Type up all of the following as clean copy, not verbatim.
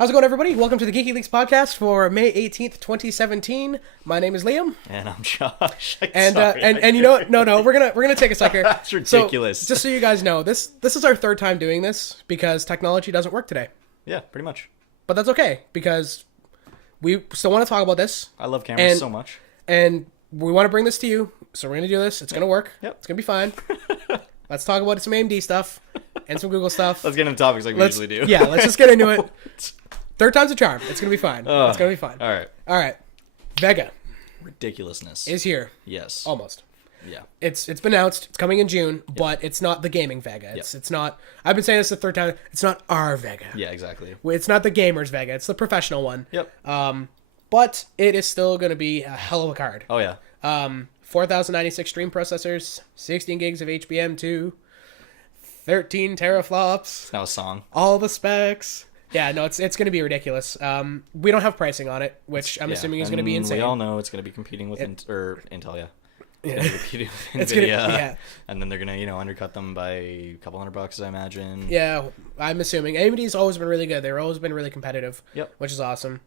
How's it going, everybody? Welcome to the Geeky Leaks podcast for May 18th, 2017. My name is Liam. And I'm Josh. And you know what? No, we're gonna take a second. That's ridiculous. So, just so you guys know, this is our third time doing this because technology doesn't work today. Yeah, pretty much. But that's okay because we still want to talk about this. I love cameras so much. And we want to bring this to you, so we're gonna do this. It's gonna work. Yep. It's gonna be fine. Let's talk about some AMD stuff and some Google stuff. Let's get into topics like we usually do. Yeah, let's just get into it. Third time's a charm. It's gonna be fine. It's gonna be fine. All right. Vega Ridiculousness is here. Yes. Almost. Yeah. It's been announced. It's coming in June, but it's not the gaming Vega. It's not. I've been saying this the third time. It's not our Vega. Yeah, exactly. It's not the gamers Vega. It's the professional one. Yep. But it is still gonna be a hell of a card. Oh yeah. 4096 stream processors, 16 gigs of HBM2, 13 teraflops. It's now a song. All the specs. Yeah, no, it's going to be ridiculous. We don't have pricing on it, which I'm assuming is going to be insane. We all know it's going to be competing with Intel, yeah. Yeah. Competing with NVIDIA, and then they're going to, undercut them by a couple $100, I imagine. Yeah, I'm assuming. AMD's always been really good. They've always been really competitive, which is awesome.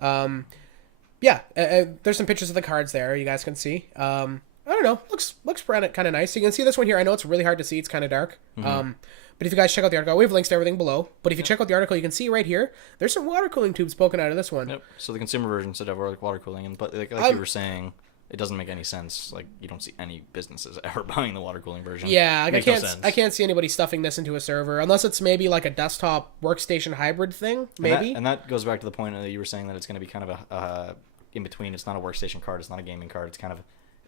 There's some pictures of the cards there you guys can see. I don't know. Looks kind of nice. You can see this one here. I know it's really hard to see. It's kind of dark. Mm-hmm. But if you guys check out the article, we have links to everything below. But if you check out the article, you can see right here, there's some water cooling tubes poking out of this one. Yep. So the consumer version should have water cooling, but like you were saying, it doesn't make any sense. Like, you don't see any businesses ever buying the water cooling version. Yeah, like I can't see anybody stuffing this into a server unless it's maybe like a desktop workstation hybrid thing. Maybe. And that goes back to the point that you were saying that it's going to be kind of a in between. It's not a workstation card. It's not a gaming card. It's kind of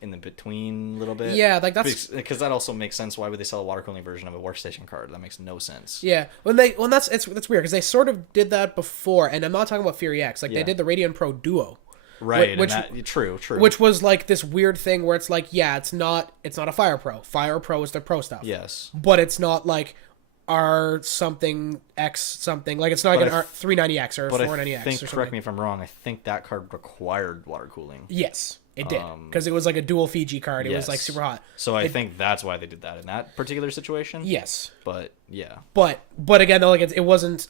in the between a little bit. Yeah, like that's because that also makes sense. Why would they sell a water cooling version of a workstation card? That makes no sense. Yeah, that's weird because they sort of did that before, and I'm not talking about Fury X. Like they did the Radeon Pro Duo. Right, true. Which was like this weird thing where it's like, yeah, it's not a Fire Pro. Fire Pro is their pro stuff. Yes. But it's not like R something X something. Like it's not like an R390X or 490X. I think, correct me if I'm wrong, I think that card required water cooling. Yes, it did. Because it was like a dual Fiji card. It was like super hot. So I think that's why they did that in that particular situation. Yes. But yeah. But again though, like it wasn't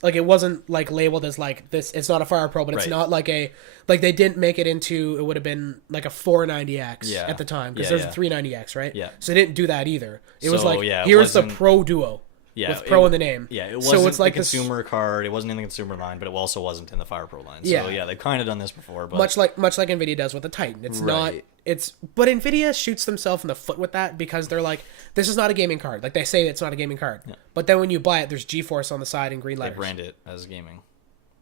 like labeled as like this. It's not a Fire Pro, but it's not like they didn't make it into. It would have been like a 490X at the time because there's a 390X, right? Yeah. So they didn't do that either. It was like here's the Pro Duo. Yeah, with Pro in the name. Yeah, it wasn't it's like the consumer card. It wasn't in the consumer line, but it also wasn't in the Fire Pro line. So yeah, they've kind of done this before. But much like Nvidia does with the Titan. It's not. But Nvidia shoots themselves in the foot with that because they're like, this is not a gaming card. Like they say it's not a gaming card, but then when you buy it, there's GeForce on the side in green letters. They brand it as gaming.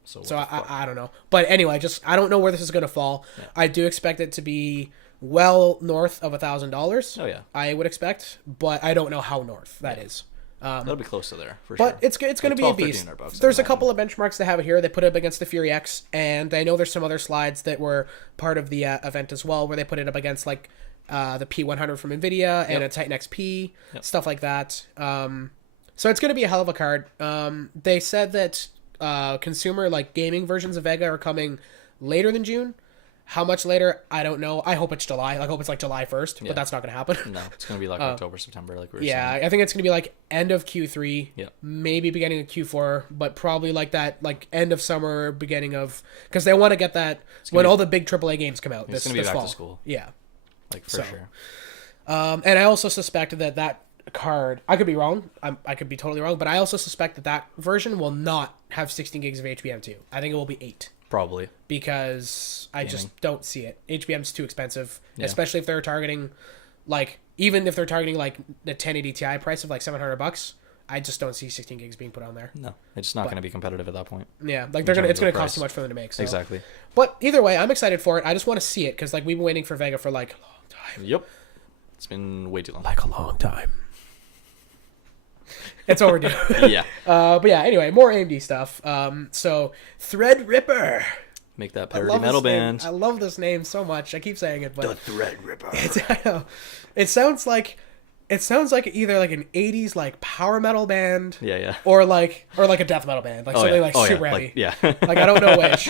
So I don't know. But anyway, I don't know where this is going to fall. Yeah. I do expect it to be well north of $1,000. Oh yeah, I would expect, but I don't know how north that is. That'll be close to there for sure. But it's going to be a beast. There's a couple of benchmarks that have it here. They put it up against the Fury X, and I know there's some other slides that were part of the event as well, where they put it up against like the P100 from Nvidia and a Titan XP, stuff like that. So it's going to be a hell of a card. They said that consumer like gaming versions of Vega are coming later than June. How much later? I don't know. I hope it's July. I hope it's like July 1st, but that's not going to happen. No, it's going to be like October, September, like we were saying. I think it's going to be like end of Q3, maybe beginning of Q4, but probably like that, like end of summer, beginning of, because they want to get that when all the big AAA games come out. It's going to be back to school. Yeah, like for sure. And I also suspect that card, I could be wrong. I could be totally wrong, but I also suspect that version will not have 16 gigs of HBM2. I think it will be 8. Probably. Because I just don't see it. HBM's too expensive, especially if they're targeting, like, even if they're targeting, like, the 1080 Ti price of, like, $700, I just don't see 16 gigs being put on there. No, it's not going to be competitive at that point. Yeah, like, it's going to cost too much for them to make. So. Exactly. But either way, I'm excited for it. I just want to see it, because, like, we've been waiting for Vega for, like, a long time. Yep. It's been way too long. Like a long time. It's overdue. Yeah. But yeah, anyway, more AMD stuff. So, Threadripper. Make that parody metal band. I love this name so much. I keep saying it, but the Threadripper. I know. It sounds like either like an 80s like power metal band. Yeah. Or like a death metal band. Like something like super heavy. Like, like I don't know which.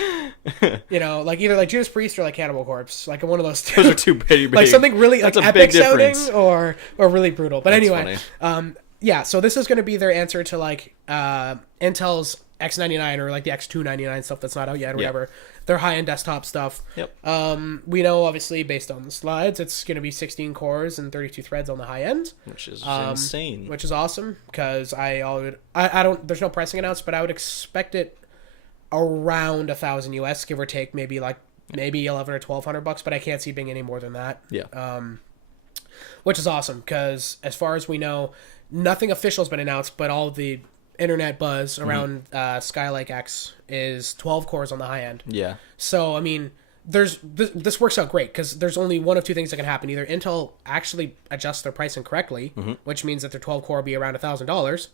Like either like Judas Priest or like Cannibal Corpse. Like one of those two. Those are two pretty big. Like something really like That's epic sounding or really brutal. But That's anyway, funny. Yeah, so this is going to be their answer to like Intel's X99 or like the X299 stuff that's not out yet or Yeah. whatever. Their high-end desktop stuff. Yep. We know, obviously, based on the slides, it's going to be 16 cores and 32 threads on the high end. Which is insane. Which is awesome, because I don't, there's no pricing announced, but I would expect it around 1,000 US, give or take, maybe 11 or 1,200 bucks, but I can't see it being any more than that. Yeah. Which is awesome, because as far as we know, nothing official has been announced, but all the internet buzz around Skylake X is 12 cores on the high end. Yeah. So, I mean, this works out great, because there's only one of two things that can happen. Either Intel actually adjusts their pricing correctly, which means that their 12 core will be around $1,000,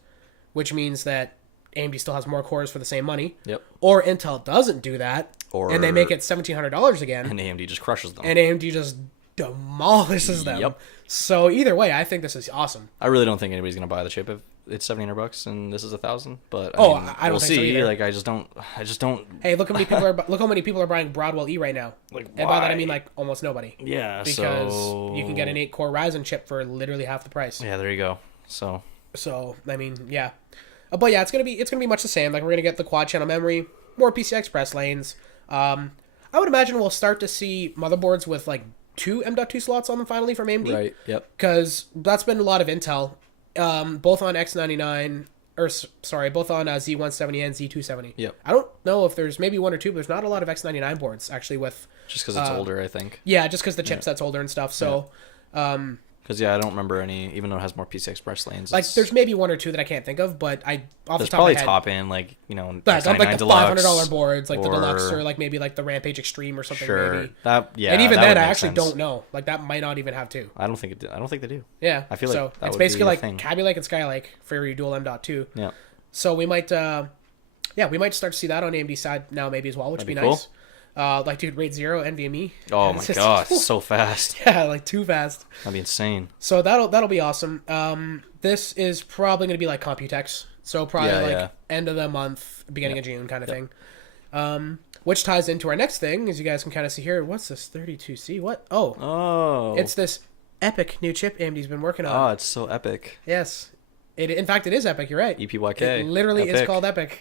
which means that AMD still has more cores for the same money. Yep. Or Intel doesn't do that, and they make it $1,700 again. And AMD just crushes them. And AMD just demolishes them. Yep. So either way, I think this is awesome. I really don't think anybody's gonna buy the chip if it's $1,700 and this is 1,000. But I we'll don't think so see. either. Like I just don't. Hey, look how many people are buying Broadwell E right now. Like, and by that I why? mean like almost nobody. Yeah. Because so you can get an 8-core Ryzen chip for literally half the price. Yeah. There you go. So I mean, yeah. But yeah, it's gonna be much the same. Like, we're gonna get the quad channel memory, more PCI Express lanes. I would imagine we'll start to see motherboards with like 2 M.2 slots on them finally from AMD. right. Yep. Because that's been a lot of Intel, both on X99 both on Z170 and Z270. Yep. I don't know if there's maybe one or two, but there's not a lot of X99 boards actually with. Just because it's older, I think. Yeah, just because the chipset's older and stuff. So. Because I don't remember any, even though it has more PCI Express lanes. Like, there's maybe one or two that I can't think of, but off there's the top probably of my head, top end, like, like the Deluxe, $500 boards, like the or- Deluxe, or like maybe like the Rampage Extreme or something. Sure. Maybe. And even that then, would I make actually sense. don't know. Like, that might not even have 2. I don't think they do. Yeah. I feel like so that it's would basically be a like thing. Kaby Lake and Skylake for your dual M.2. Yeah. So we might, we might start to see that on AMD side now maybe as well, which would be That'd be nice. Like, dude, RAID 0, NVMe. Oh my god, so fast. Yeah, like too fast. That'd be insane. So that'll be awesome. This is probably going to be like Computex. So probably end of the month, beginning of June kind of thing. Which ties into our next thing, as you guys can kind of see here. What's this 32C? What? Oh. It's this Epyc new chip AMD's been working on. Oh, it's so epic. Yes. In fact, it is Epyc. You're right. EPYK. It literally is called Epyc.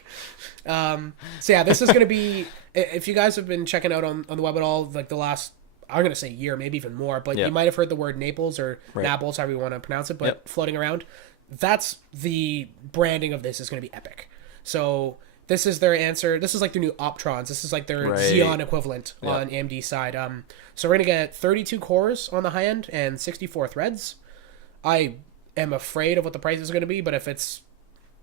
So yeah, this is going to be. If you guys have been checking out on the web at all, like the last, I'm going to say year, maybe even more, but you might have heard the word Naples or Naples, however you want to pronounce it, but floating around. That's the branding of this is going to be Epyc. So this is their answer. This is like their new Optrons. This is like their Xeon equivalent on AMD side. So we're going to get 32 cores on the high end and 64 threads. I am afraid of what the price is going to be, but if it's,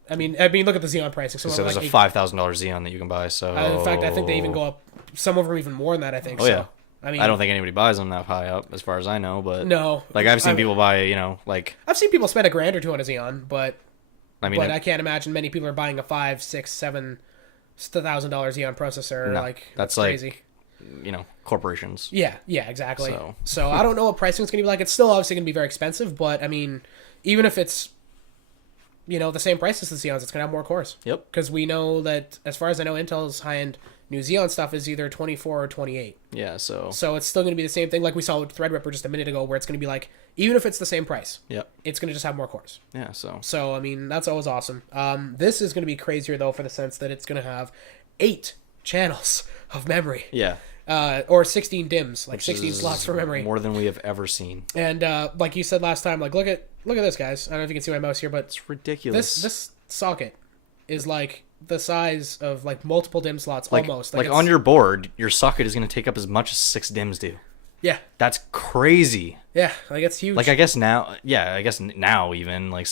I mean, look at the Xeon pricing. So there's like a $5,000 Xeon that you can buy. So in fact, I think they even go up. Some of them even more than that. I think. Oh yeah. I mean, I don't think anybody buys them that high up, as far as I know. But no, like I've seen people buy, like I've seen people spend $1,000 or $200 on a Xeon, but I I can't imagine many people are buying a $5,000, $6,000, $7,000 Xeon processor. No, like that's crazy. Corporations. Yeah, exactly. So I don't know what pricing is going to be like. It's still obviously going to be very expensive, but I mean, even if it's the same price as the Xeons, it's going to have more cores. Yep. Because we know that, as far as I know, Intel's high-end new Xeon stuff is either 24 or 28. Yeah, so it's still going to be the same thing like we saw with Threadripper just a minute ago, where it's going to be like, even if it's the same price, it's going to just have more cores. Yeah, So, I mean, that's always awesome. This is going to be crazier, though, for the sense that it's going to have 8 channels of memory. Yeah. Or 16 DIMMs, like Which 16 is slots for memory. More than we have ever seen. And like you said last time, like look at this, guys. I don't know if you can see my mouse here, but it's ridiculous. This socket is like the size of like multiple DIMM slots, almost. Like on your board, your socket is going to take up as much as 6 DIMMs do. Yeah. That's crazy. Yeah, like it's huge. Like I guess now even like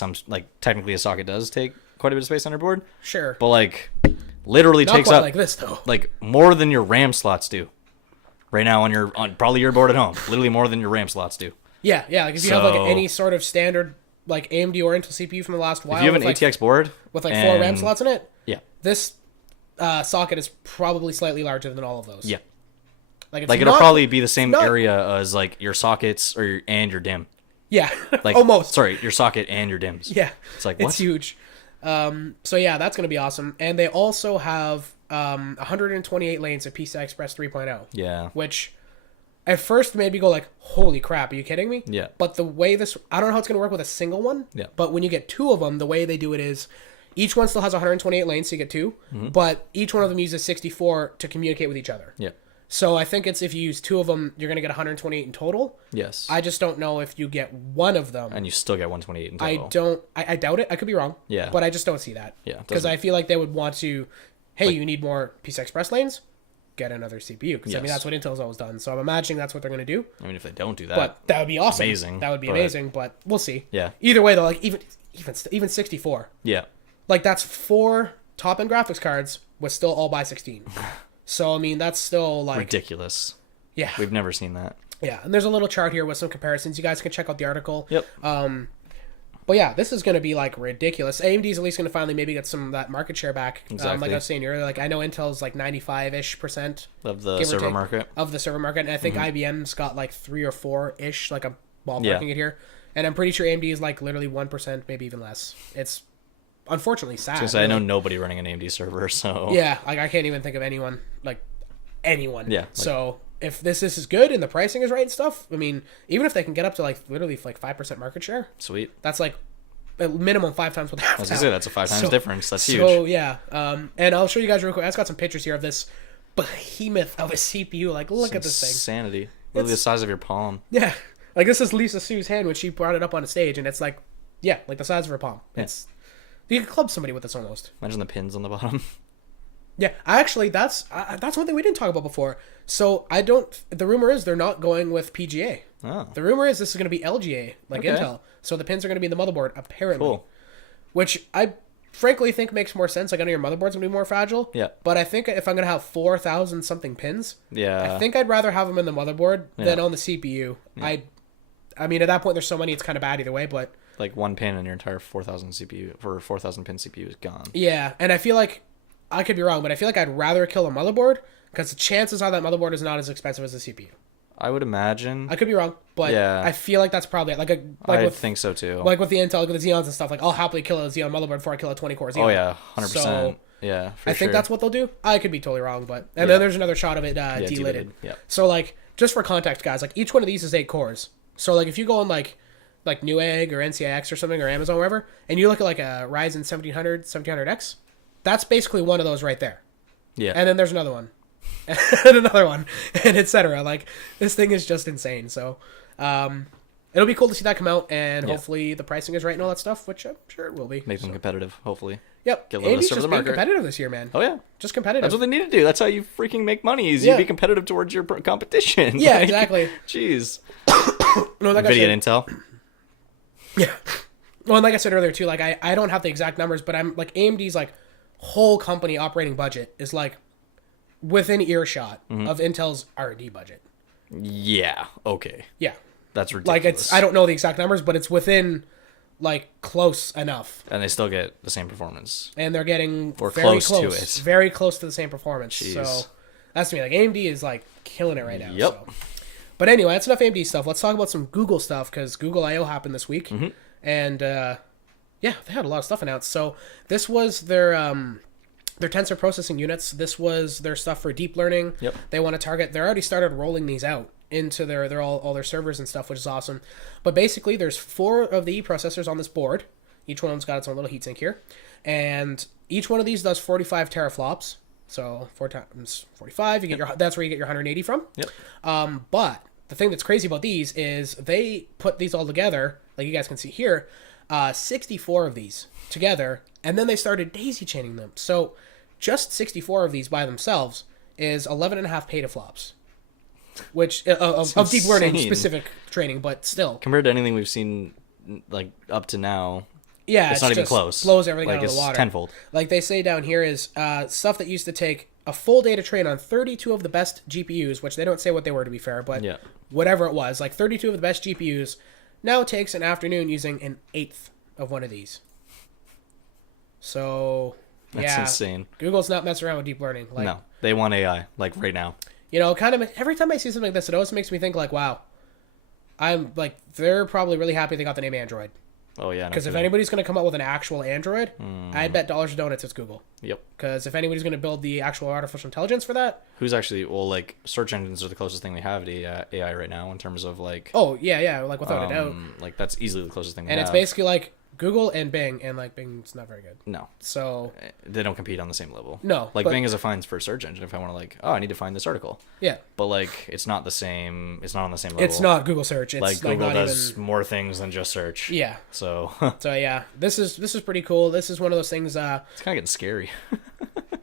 technically a socket does take quite a bit of space on your board. Sure. But like literally Not takes quite up like this though. Like more than your RAM slots do. Right now on probably your board at home, literally more than your RAM slots do. Yeah. Like if you have like any sort of standard like AMD or Intel CPU from the last while, if you have an ATX board with like 4 RAM slots in it, this socket is probably slightly larger than all of those. Yeah, like it'll probably be the same area as like your sockets and your DIMM. Yeah, like almost. Sorry, your socket and your DIMMs. Yeah, it's like what? It's huge. So yeah, that's gonna be awesome, and they also have 128 lanes of PCI Express 3.0. Yeah. Which at first made me go like, holy crap, are you kidding me? Yeah. But the way I don't know how it's going to work with a single one. Yeah. But when you get 2 of them, the way they do it is Each one still has 128 lanes, so you get 2, but each one of them uses 64 to communicate with each other. Yeah. So I think it's if you use 2 of them, you're going to get 128 in total. Yes. I just don't know if you get one of them. And you still get 128 in total. I doubt it. I could be wrong. Yeah. But I just don't see that. Yeah. Because I feel like they would want to, hey, you need more PCI Express lanes? Get another CPU. Because, I mean, that's what Intel's always done. So I'm imagining that's what they're going to do. I mean, if they don't do that. But that would be awesome. Amazing. That would be amazing, but we'll see. Yeah. Either way, though, like, even 64. Yeah. Like, that's 4 top-end graphics cards with still all by 16. So, I mean, that's still, like... ridiculous. Yeah. We've never seen that. Yeah, and there's a little chart here with some comparisons. You guys can check out the article. Yep. But yeah, this is going to be, like, ridiculous. AMD's at least going to finally maybe get some of that market share back. Exactly. Like I was saying earlier, like, I know Intel's, like, 95-ish% of the server market. Of the server market. And I think IBM's got, like, 3 or 4-ish, like, I'm ballparking it here. And I'm pretty sure AMD is, like, literally 1%, maybe even less. It's unfortunately sad. I know nobody running an AMD server, so... Yeah, like, I can't even think of anyone, like, anyone. Yeah. So... if this is good and the pricing is right and stuff, I mean, even if they can get up to like literally like 5% market share, sweet. That's like a minimum 5 times what they have. I was gonna say that's a 5 times difference. That's huge. So yeah, and I'll show you guys real quick. I've got some pictures here of this behemoth of a CPU. Like, look at this thing. Insanity. Literally the size of your palm. Yeah, like this is Lisa Sue's hand when she brought it up on a stage, and it's like, yeah, like the size of her palm. Yeah. It's you could club somebody with this almost. Imagine the pins on the bottom. Yeah, actually, that's one thing we didn't talk about before. So the rumor is they're not going with PGA. Oh. The rumor is this is going to be LGA, like Intel. So the pins are going to be in the motherboard, apparently. Cool. Which I frankly think makes more sense. Like, I know your motherboard's going to be more fragile. Yeah. But I think if I'm going to have 4,000 something pins, yeah, I think I'd rather have them in the motherboard than on the CPU. Yeah. I mean, at that point, there's so many, it's kind of bad either way, but... like one pin in your entire 4,000 CPU, for 4,000 pin CPU is gone. Yeah, and I feel like... I could be wrong, but I feel like I'd rather kill a motherboard because the chances are that motherboard is not as expensive as the CPU. I would imagine. I could be wrong, but yeah. I feel like that's probably it. I think so too. Like with the Intel, with the Xeons and stuff, like I'll happily kill a Xeon motherboard before I kill a 20-core Xeon. Oh yeah, 100%. So, yeah, I think that's what they'll do. I could be totally wrong, but... And then there's another shot of it delidded. Yeah. So, like, just for context, guys, like, each one of these is 8 cores. So, like, if you go on, like Newegg or NCIX or something, or Amazon, wherever, and you look at, like, a Ryzen 1700X, that's basically one of those right there. Yeah. And then there's another one. And another one. And etc. Like, this thing is just insane. So, it'll be cool to see that come out, and hopefully the pricing is right and all that stuff, which I'm sure it will be. Make them competitive, hopefully. Yep. Get a little AMD's bit of just the being market. competitive this year, man. Oh, yeah. Just competitive. That's what they need to do. That's how you freaking make money, is you be competitive towards your competition. Yeah, like, exactly. Jeez. No, like NVIDIA and Intel. Yeah. Well, and like I said earlier, too, like, I don't have the exact numbers, but I'm, like, AMD's, like, whole company operating budget is, like, within earshot of Intel's R&D budget. Yeah. Okay. Yeah. That's ridiculous. Like, it's, I don't know the exact numbers, but it's within, like, close enough. And they still get the same performance. And they're getting or very close to it. Very close to the same performance. Jeez. So, that's me. Like, AMD is, like, killing it right now. Yep. So. But anyway, that's enough AMD stuff. Let's talk about some Google stuff, because Google I.O. happened this week. And, yeah, they had a lot of stuff announced. So, this was their tensor processing units. This was their stuff for deep learning. Yep. They want to target. They already started rolling these out into all their servers and stuff, which is awesome. But basically, there's 4 of the processors on this board. Each one of them's got its own little heatsink here, and each one of these does 45 teraflops. So 4 times 45, you get that's where you get your 180 from. Yep. But the thing that's crazy about these is they put these all together, like you guys can see here, 64 of these together, and then they started daisy chaining them. So just 64 of these by themselves is 11.5 petaflops, which of deep learning specific training, but still compared to anything we've seen like up to now. Yeah, it's not even close. Blows everything like, out of the water. Tenfold. Like they say down here is stuff that used to take a full day to train on 32 of the best GPUs, which they don't say what they were to be fair, but whatever it was, like 32 of the best GPUs, now takes an afternoon using an eighth of one of these. So that's insane. Google's not messing around with deep learning. Like, no, they want AI like right now. You know, kind of every time I see something like this, it always makes me think like, wow, I'm like, they're probably really happy they got the name Android. Oh yeah, because if anybody's going to come up with an actual Android, I bet dollars to donuts it's Google. Yep. Because if anybody's going to build the actual artificial intelligence for that, who's actually like search engines are the closest thing we have to AI right now in terms of like. Oh yeah, like without a doubt. Like that's easily the closest thing. And it's basically like Google and Bing, and like Bing's not very good. No. So they don't compete on the same level. No. Like Bing is a fine for search engine if I want to like, I need to find this article. Yeah. But like it's not the same. It's not on the same level. It's not Google search. It's like Google not does even... more things than just search. Yeah. So. So yeah, this is pretty cool. This is one of those things. It's kind of getting scary.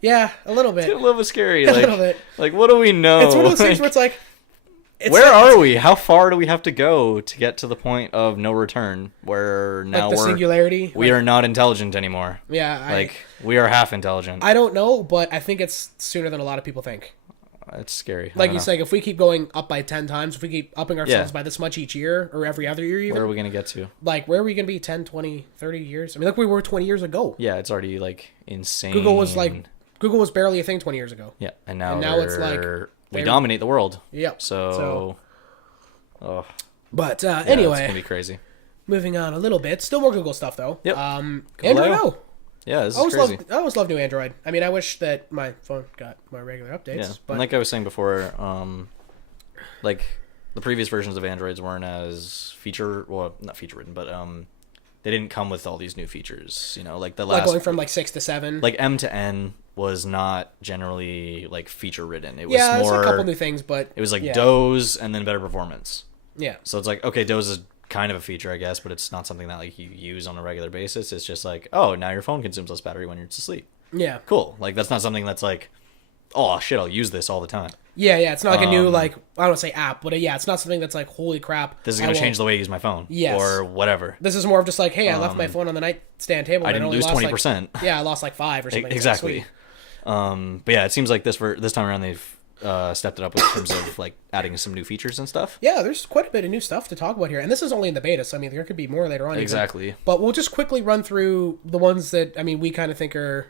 Yeah, a little bit. It's a little bit scary. A like, little bit. Like what do we know? It's one of those things where it's like. Where are we? How far do we have to go to get to the point of no return where now like the singularity? We are not intelligent anymore. Yeah. We are half intelligent. I don't know, but I think it's sooner than a lot of people think. It's scary. Like you said, if we keep going up by 10 times, if we keep upping ourselves by this much each year or every other year even. Where are we going to get to? Like, where are we going to be 10, 20, 30 years? I mean, like we were 20 years ago. Yeah, it's already like insane. Google was barely a thing 20 years ago. Yeah, and now it's like... We dominate the world. Yep. So But yeah, anyway, it's gonna be crazy. Moving on a little bit, still more Google stuff though. Yep. Android O. Yeah, this is crazy. I always love new Android. I mean, I wish that my phone got more regular updates. Yeah, but and like I was saying before, like the previous versions of Androids weren't as not feature ridden, but they didn't come with all these new features. You know, like the last like going from like 6 to 7. Like M to N was not generally like feature ridden. It was more a couple new things, but it was like Doze and then better performance. Yeah. So it's like, okay, Doze is kind of a feature, I guess, but it's not something that like you use on a regular basis. It's just like, oh, now your phone consumes less battery when you're asleep. Yeah. Cool. Like that's not something that's like, oh shit, I'll use this all the time. Yeah. It's not like a new like I don't want to say app, but it's not something that's like holy crap. This is gonna change the way I use my phone. Yes. Or whatever. This is more of just like, hey, I left my phone on the nightstand table. I didn't lose 20%. Like, I lost like 5 or something. Exactly. But yeah, it seems like this time around they've stepped it up in terms of like adding some new features and stuff. Yeah, there's quite a bit of new stuff to talk about here, and this is only in the beta, so I mean there could be more later on. Exactly. Even. But we'll just quickly run through the ones that I mean we kind of think are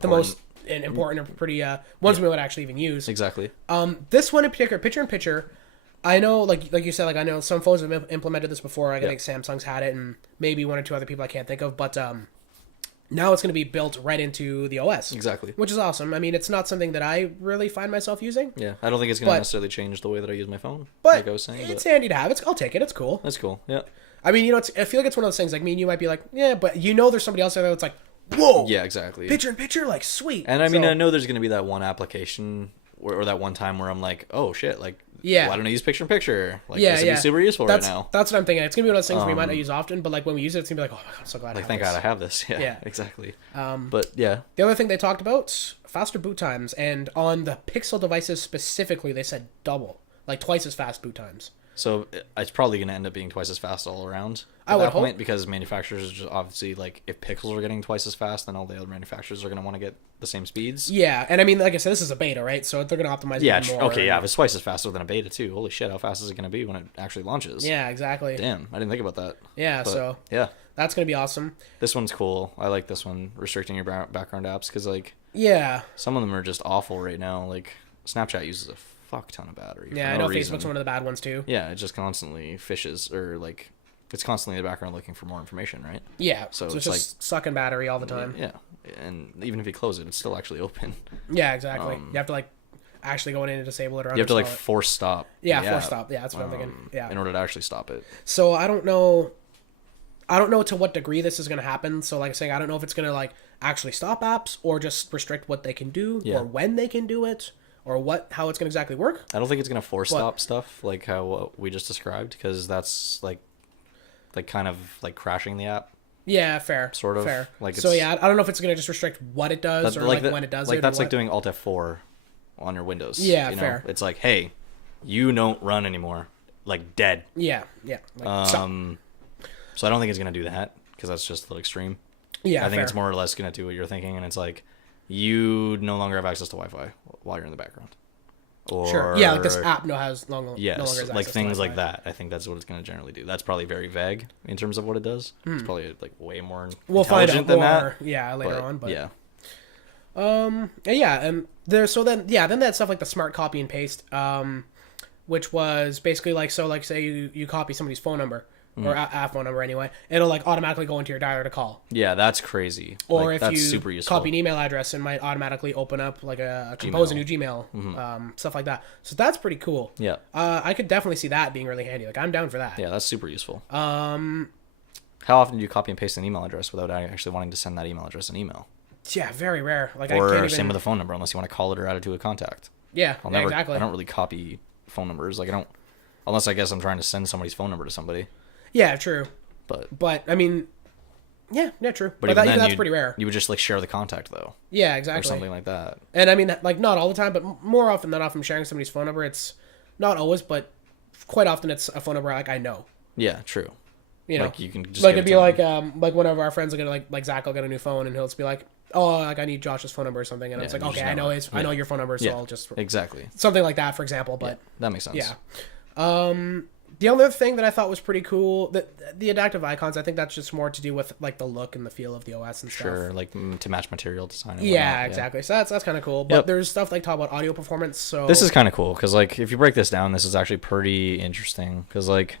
the most important or pretty ones we would actually even use. Exactly. This one in particular, picture-in-picture. I know, like you said, like I know some phones have implemented this before. I think Samsung's had it, and maybe one or two other people I can't think of, but now it's going to be built right into the OS. Exactly. Which is awesome. I mean, it's not something that I really find myself using. Yeah, I don't think it's going to necessarily change the way that I use my phone. But like I was saying, it's handy to have. I'll take it. It's cool. That's cool. Yeah. I mean, I feel like it's one of those things. Like me and you might be like, yeah, but there's somebody else there that's like, whoa. Yeah, exactly. Picture-in-picture, like sweet. And I mean, I know there's going to be that one application or that one time where I'm like, oh shit, like. Yeah. Why don't I use picture-in-picture? Like, this would be super useful right now. That's what I'm thinking. It's going to be one of those things we might not use often, but like when we use it, it's going to be like, oh my god, I'm so glad I have thank this. God I have this. Yeah, exactly. But yeah. The other thing they talked about, faster boot times, and on the Pixel devices specifically, they said double, like twice as fast boot times. So it's probably going to end up being twice as fast all around at that point, because manufacturers are just obviously like, if Pixels are getting twice as fast, then all the other manufacturers are going to want to get the same speeds. Yeah, and I mean, like I said, this is a beta, right? So they're going to optimize it more. Okay, yeah, if it's twice as faster than a beta too, holy shit, how fast is it going to be when it actually launches? Yeah, exactly. Damn, I didn't think about that. Yeah, but, yeah, that's going to be awesome. This one's cool. I like this one, restricting your background apps, because like, some of them are just awful right now. Like Snapchat uses a fuck ton of battery. Yeah, I know Facebook's one of the bad ones too. Yeah, it just constantly fishes, or like it's constantly in the background looking for more information, right? Yeah, so it's just like sucking battery all the time. Yeah, and even if you close it, it's still actually open. Yeah, exactly. You have to like actually go in and disable it, or you have to like force stop. Yeah, force stop. Yeah, that's what I'm thinking. Yeah, in order to actually stop it. So I don't know to what degree this is going to happen. So like I saying, I don't know if it's going to like actually stop apps or just restrict what they can do or when they can do it. Or how it's going to exactly work. I don't think it's going to force stop stuff like how we just described, because that's like kind of like crashing the app. Yeah, fair. Sort of. Fair. Like so yeah, I don't know if it's going to just restrict what it does or like when it does it. Like that's like doing Alt F4 on your Windows. Yeah, fair. It's like, hey, you don't run anymore. Like dead. Yeah. Like, so I don't think it's going to do that, because that's just a little extreme. Yeah, I think it's more or less going to do what you're thinking, and it's like, you no longer have access to Wi-Fi while you're in the background. Or, sure. Yeah, like this app no longer has like things like that. I think that's what it's going to generally do. That's probably very vague in terms of what it does. It's probably like way more intelligent than that. Yeah, later on. But yeah. And then that stuff like the smart copy and paste, which was basically like, so like say you copy somebody's phone number. Or a phone number anyway, it'll like automatically go into your dialer to call. Yeah, that's crazy. Or like, if that's you super useful. copy an email address, it might automatically open up like compose a new Gmail, stuff like that. So that's pretty cool. Yeah. I could definitely see that being really handy. Like I'm down for that. Yeah, that's super useful. How often do you copy and paste an email address without actually wanting to send that email address an email? Yeah, very rare. Like, or I can't even... same with a phone number, unless you want to call it or add it to a contact. Yeah, exactly. I don't really copy phone numbers. Like, I don't, unless I guess I'm trying to send somebody's phone number to somebody. Yeah, true. But I mean, yeah, true. But that's pretty rare. You would just like share the contact though. Yeah, exactly. Or something like that. And I mean, like, not all the time, but more often than not, I'm sharing somebody's phone number. It's not always, but quite often it's a phone number like I know. Yeah, true. You know, like you can just like it'd be like one of our friends will get like Zach will get a new phone and he'll just be like, oh, like I need Josh's phone number or something, and it's like, okay, I know your phone number, so I'll just something like that, for example. But that makes sense. Yeah. The other thing that I thought was pretty cool, that the adaptive icons, I think that's just more to do with like the look and the feel of the OS and stuff. Sure, like to match material design. And yeah, exactly. Yeah. So that's kind of cool. But there's stuff like talk about audio performance. So this is kind of cool because like if you break this down, this is actually pretty interesting because like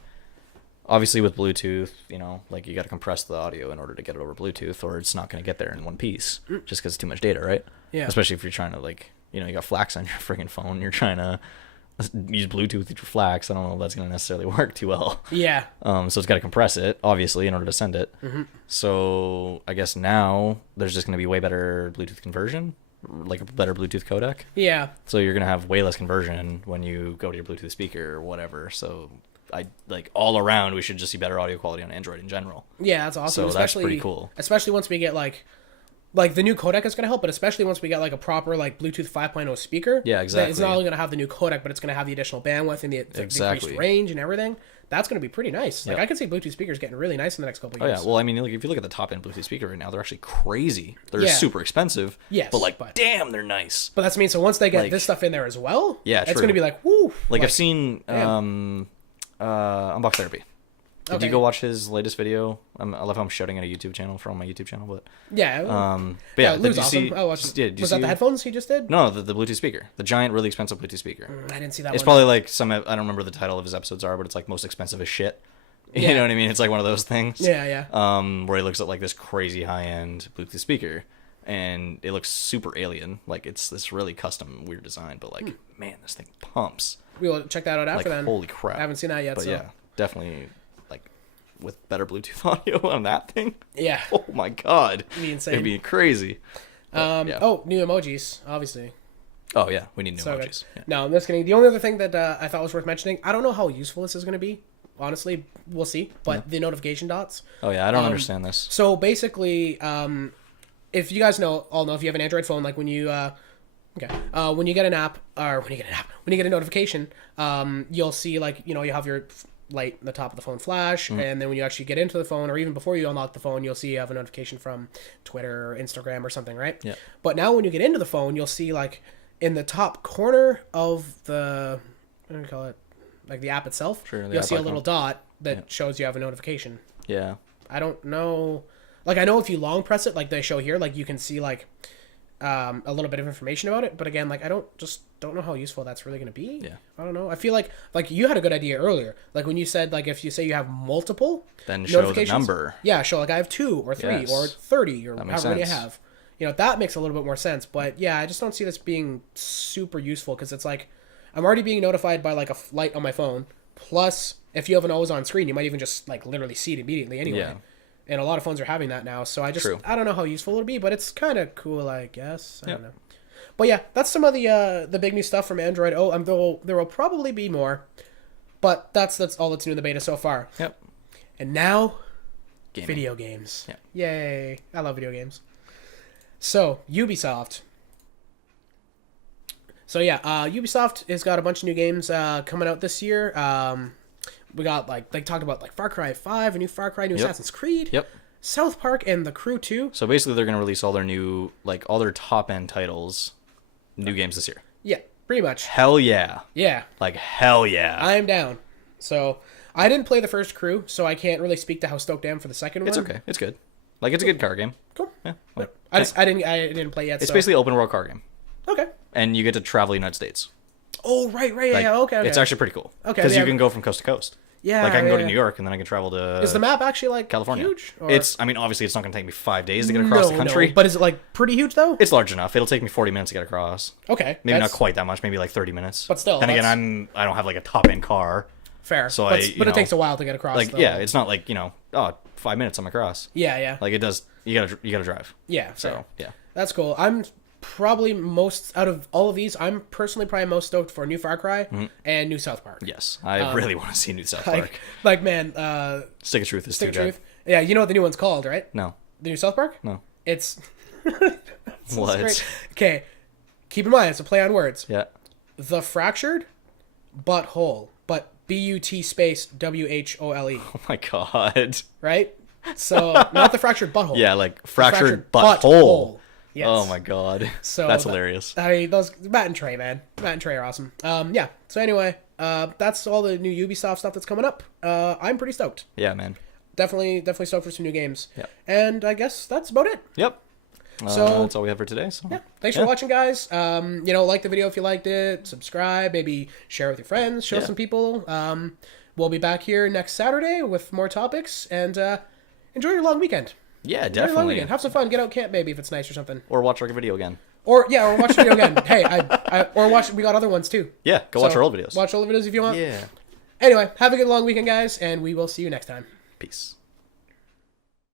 obviously with Bluetooth, you know, like you got to compress the audio in order to get it over Bluetooth, or it's not going to get there in one piece just because it's too much data, right? Yeah. Especially if you're trying to like, you know, you got flax on your freaking phone, you're trying to use Bluetooth with your flax. I don't know if that's going to necessarily work too well. Yeah. So it's got to compress it, obviously, in order to send it. Mm-hmm. So I guess now there's just going to be way better Bluetooth conversion, like a better Bluetooth codec. Yeah. So you're going to have way less conversion when you go to your Bluetooth speaker or whatever. So I like all around, we should just see better audio quality on Android in general. Yeah, that's awesome. So especially, that's pretty cool. Especially once we get like the new codec is going to help, but especially once we get like a proper like Bluetooth 5.0 speaker. Yeah, exactly. It's not only going to have the new codec, but it's going to have the additional bandwidth and the increased range and everything. That's going to be pretty nice. Like I can see Bluetooth speakers getting really nice in the next couple of years. Oh yeah, well I mean, like, if you look at the top end Bluetooth speaker right now, they're actually crazy. They're super expensive. Yes, but damn, they're nice. But that's mean. So once they get this stuff in there as well, it's going to be like woo. Like I've seen Unbox Therapy. Did you go watch his latest video? I love how I'm shouting at a YouTube channel from my YouTube channel, but Lou's awesome. I watched. Was that the headphones he just did? No, the Bluetooth speaker, the giant, really expensive Bluetooth speaker. I didn't see that. It's probably like I don't remember the title of his episodes are, but it's like most expensive as shit. You know what I mean? It's like one of those things. Yeah. Where he looks at like this crazy high end Bluetooth speaker, and it looks super alien. Like it's this really custom weird design, but like man, this thing pumps. We will check that out after then. Holy crap! I haven't seen that yet. But yeah, definitely. With better Bluetooth audio on that thing. Yeah. Oh my god. It'd be insane. It'd be crazy. Oh, new emojis, obviously. Oh yeah, we need new emojis. Yeah. No, I'm just kidding. The only other thing that I thought was worth mentioning, I don't know how useful this is going to be. Honestly, we'll see. But the notification dots. Oh yeah, I don't understand this. So basically, if you guys all know if you have an Android phone, like when you when you get an app or when you get a notification, you'll see like you have your light in the top of the phone flash, and then when you actually get into the phone, or even before you unlock the phone, you'll see you have a notification from Twitter or Instagram or something, right? Yeah. But now when you get into the phone, you'll see like in the top corner of the, what do you call it, like the app itself, you'll see a little dot that shows you have a notification. Yeah. I don't know, like I know if you long press it, like they show here, like you can see like a little bit of information about it, but again, like I don't know how useful that's really going to be. Yeah. I don't know. I feel like you had a good idea earlier. Like when you said like if you say you have multiple then show the number. Yeah, show like I have 2 or 3 or 30 or however many I have. That makes a little bit more sense. But yeah, I just don't see this being super useful because it's like I'm already being notified by like a light on my phone. Plus, if you have an always on screen, you might even just like literally see it immediately anyway. Yeah. And a lot of phones are having that now, so I don't know how useful it'll be, but it's kind of cool, I guess. I don't know. But yeah, that's some of the big new stuff from Android. There will probably be more, but that's all that's new in the beta so far. Yep. And now, video games. Yep. Yay! I love video games. So Ubisoft. Ubisoft has got a bunch of new games coming out this year. We got like they talked about like Far Cry 5, a new Far Cry, new Assassin's Creed. Yep. South Park and The Crew 2. So basically they're going to release all their top end titles, new games this year. Yeah, pretty much. Hell yeah. Yeah. Like hell yeah. I am down. So I didn't play the first Crew, so I can't really speak to how stoked I am for the second one. It's okay. It's good. Like it's a good car game. Cool. Yeah. Like, I didn't play yet. It's basically an open world car game. Okay. And you get to travel the United States. Oh right. Okay. It's actually pretty cool. Okay. Because you can go from coast to coast. Yeah. Like I can go to New York and then I can travel to. Is the map actually like California? Huge? Or? Obviously it's not going to take me 5 days to get across the country. No. But is it like pretty huge though? It's large enough. It'll take me 40 minutes to get across. Okay. Maybe not quite that much. Maybe like 30 minutes. But still. And again, I don't have like a top end car. Fair. So but but it takes a while to get across. Like, yeah, it's not like, 5 minutes I'm across. Yeah. Like, it does, you gotta drive. Yeah. So, fair. yeah. That's cool. I'm probably most, out of all of these, I'm personally probably most stoked for New Far Cry and New South Park. Yes. I really want to see New South Park. Like, man, Stick of Truth is Stick too of Truth. Yeah, you know what the new one's called, right? No. The New South Park? No. It's... What? Okay, keep in mind, it's a play on words. Yeah. The Fractured Butthole, but B-U-T space W-H-O-L-E. Oh my god. Right? So, not the Fractured Butthole. Yeah, like fractured Butthole. butthole. Yes. Oh my god. So that's hilarious. Those Matt and Trey, man. Matt and Trey are awesome. Yeah. So anyway, that's all the new Ubisoft stuff that's coming up. I'm pretty stoked. Yeah, man. Definitely stoked for some new games. Yeah. And I guess that's about it. Yep. So that's all we have for today. So yeah, thanks for watching, guys. Like the video if you liked it. Subscribe, maybe share with your friends, show some people. We'll be back here next Saturday with more topics, and enjoy your long weekend. Yeah, Enjoy your long definitely. weekend. Have some fun. Get out camp maybe if it's nice or something. Or watch our video again. Or watch the video again. Hey, or watch. We got other ones too. Yeah, go watch our old videos. Watch all the videos if you want. Yeah. Anyway, have a good long weekend, guys, and we will see you next time. Peace.